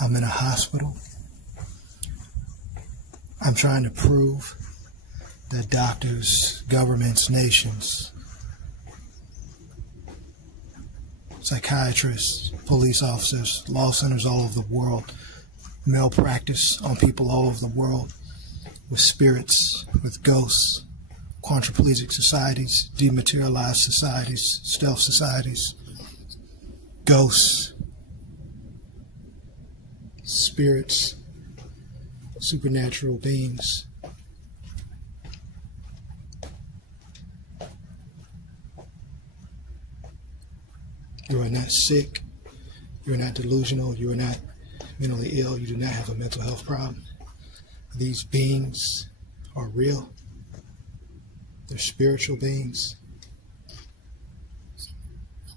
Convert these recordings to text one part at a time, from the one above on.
I'm in a hospital. I'm trying to prove that doctors, governments, nations, psychiatrists, police officers, law centers all over the world malpractice on people all over the world with spirits, with ghosts, quadriplegic societies, dematerialized societies, stealth societies, ghosts, spirits, supernatural beings. You are not sick. You are not delusional. You are not mentally ill. You do not have a mental health problem. These beings are real. They're spiritual beings.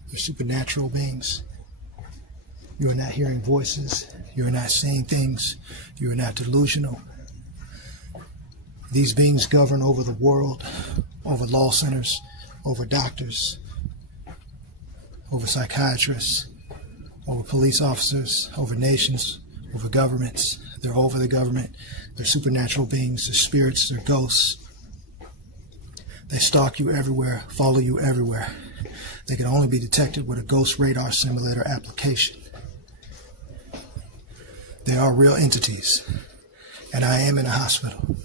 They're supernatural beings. You are not hearing voices. You are not seeing things. You are not delusional. These beings govern over the world, over law centers, over doctors, over psychiatrists, over police officers, over nations, over governments. They're over the government. They're supernatural beings. They're spirits. They're ghosts. They stalk you everywhere, follow you everywhere. They can only be detected with a ghost radar simulator application. They are real entities, and I am in a hospital.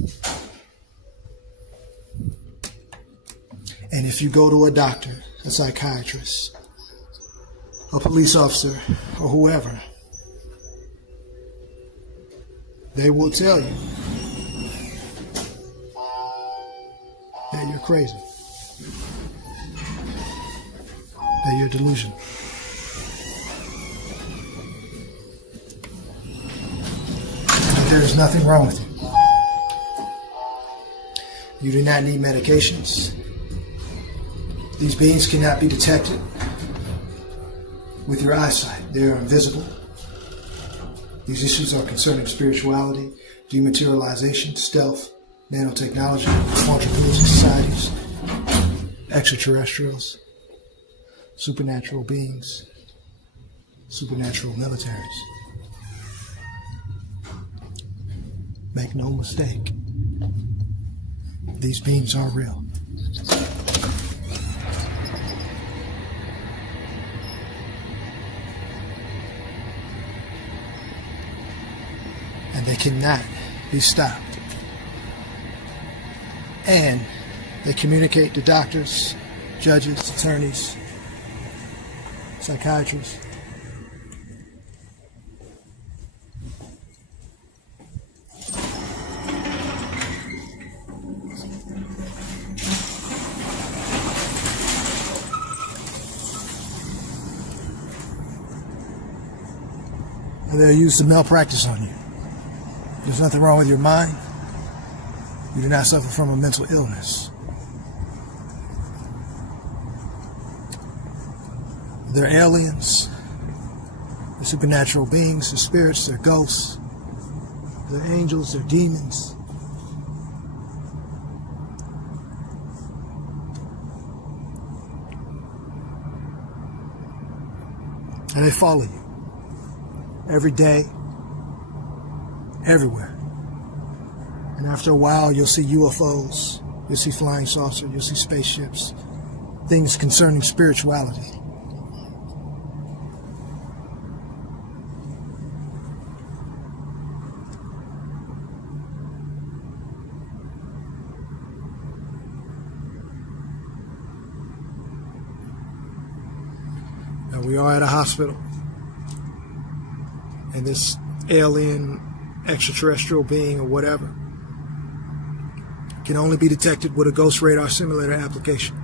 And if you go to a doctor, a psychiatrist, a police officer, or whoever, they will tell you that you're crazy, that you're delusional. But there is nothing wrong with you. You do not need medications. These beings cannot be detected with your eyesight. They are invisible. These issues are concerning spirituality, dematerialization, stealth, nanotechnology, quadriplegic societies, extraterrestrials, supernatural beings, supernatural militaries. Make no mistake, these beings are real. And they cannot be stopped. And they communicate to doctors, judges, attorneys, psychiatrists. And they're used to malpractice on you. There's nothing wrong with your mind. You do not suffer from a mental illness. They're aliens. They're supernatural beings. They're spirits. They're ghosts. They're angels. They're demons. And they follow you every day, everywhere. And after a while, you'll see UFOs, you'll see flying saucers, you'll see spaceships, things concerning spirituality. Now, we are at a hospital, and this alien, extraterrestrial being or whatever can only be detected with a ghost radar simulator application.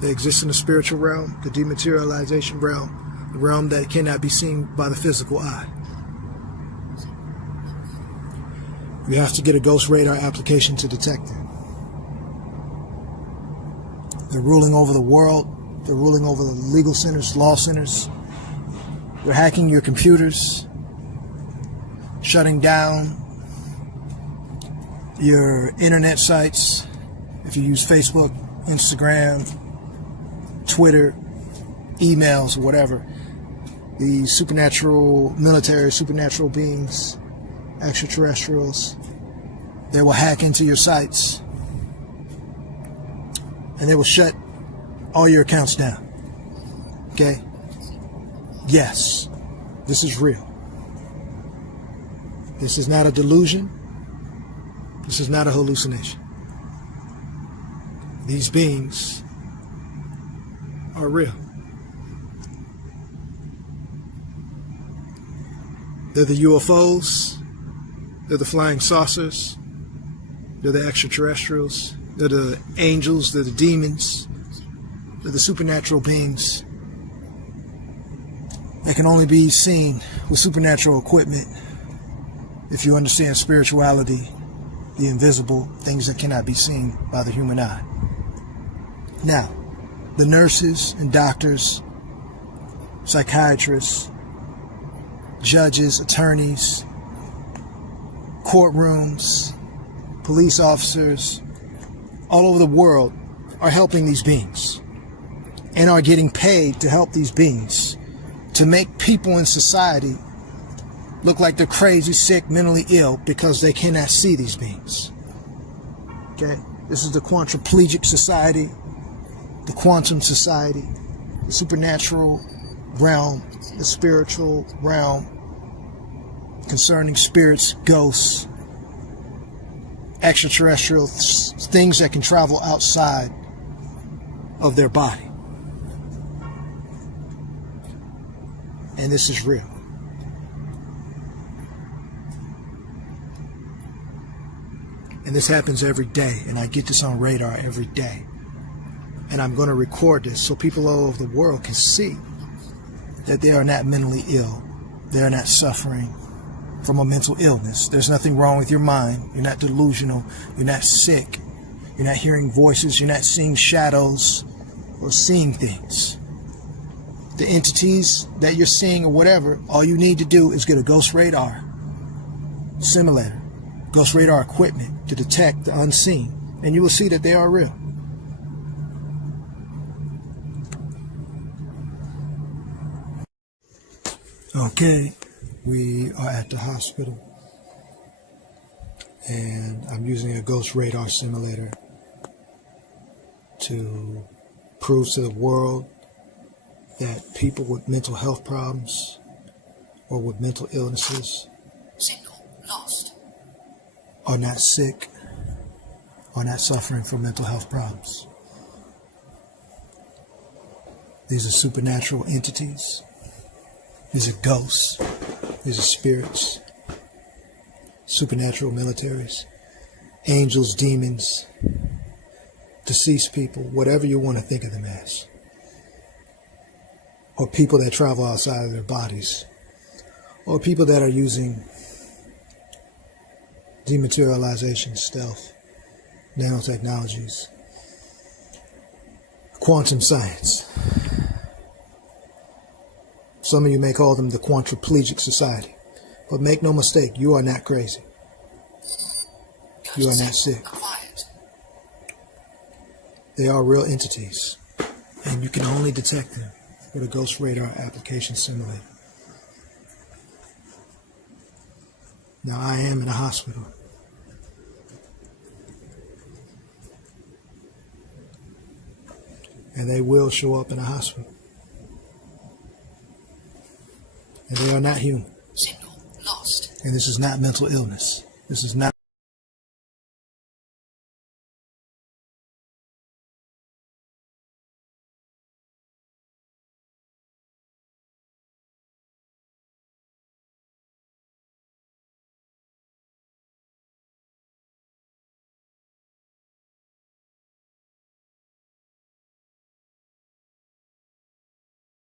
They exist in the spiritual realm, the dematerialization realm, the realm that cannot be seen by the physical eye. You have to get a ghost radar application to detect them. They're ruling over the world. They're ruling over the legal centers, law centers. They're hacking your computers, shutting down your internet sites. If you use Facebook, Instagram, Twitter, emails, whatever, the supernatural military, supernatural beings, extraterrestrials. They will hack into your sites and they will shut all your accounts down. Okay? Yes, this is real. This is not a delusion. This is not a hallucination. These beings are real. They're the UFOs. They're the flying saucers. They're the extraterrestrials. They're the angels. They're the demons. They're the supernatural beings that can only be seen with supernatural equipment if you understand spirituality, the invisible, things that cannot be seen by the human eye. Now, the nurses and doctors, psychiatrists, judges, attorneys, courtrooms, police officers, all over the world are helping these beings and are getting paid to help these beings, to make people in society look like they're crazy, sick, mentally ill because they cannot see these beings. Okay? This is the quadriplegic society, the quantum society, the supernatural realm, the spiritual realm concerning spirits, ghosts, extraterrestrial things that can travel outside of their body. And this is real. And this happens every day, and I get this on radar every day. And I'm going to record this so people all over the world can see that they are not mentally ill. They are not suffering from a mental illness. There's nothing wrong with your mind. You're not delusional. You're not sick. You're not hearing voices. You're not seeing shadows or seeing things. The entities that you're seeing or whatever, all you need to do is get a ghost radar simulator, ghost radar equipment to detect the unseen, and you will see that they are real. Okay, we are at the hospital, and I'm using a ghost radar simulator to prove to the world that people with mental health problems or with mental illnesses are not sick, are not suffering from mental health problems. These are supernatural entities. These are ghosts. These are spirits. Supernatural militaries. Angels, demons, deceased people, whatever you want to think of them as. Or people that travel outside of their bodies. Or people that are using dematerialization, stealth, nanotechnologies, quantum science. Some of you may call them the quadriplegic society. But make no mistake, you are not crazy. You are not sick. They are real entities. And you can only detect them with a ghost radar application simulator. Now I am in a hospital. And they will show up in a hospital. And they are not human. Signal lost. And this is not mental illness. This is not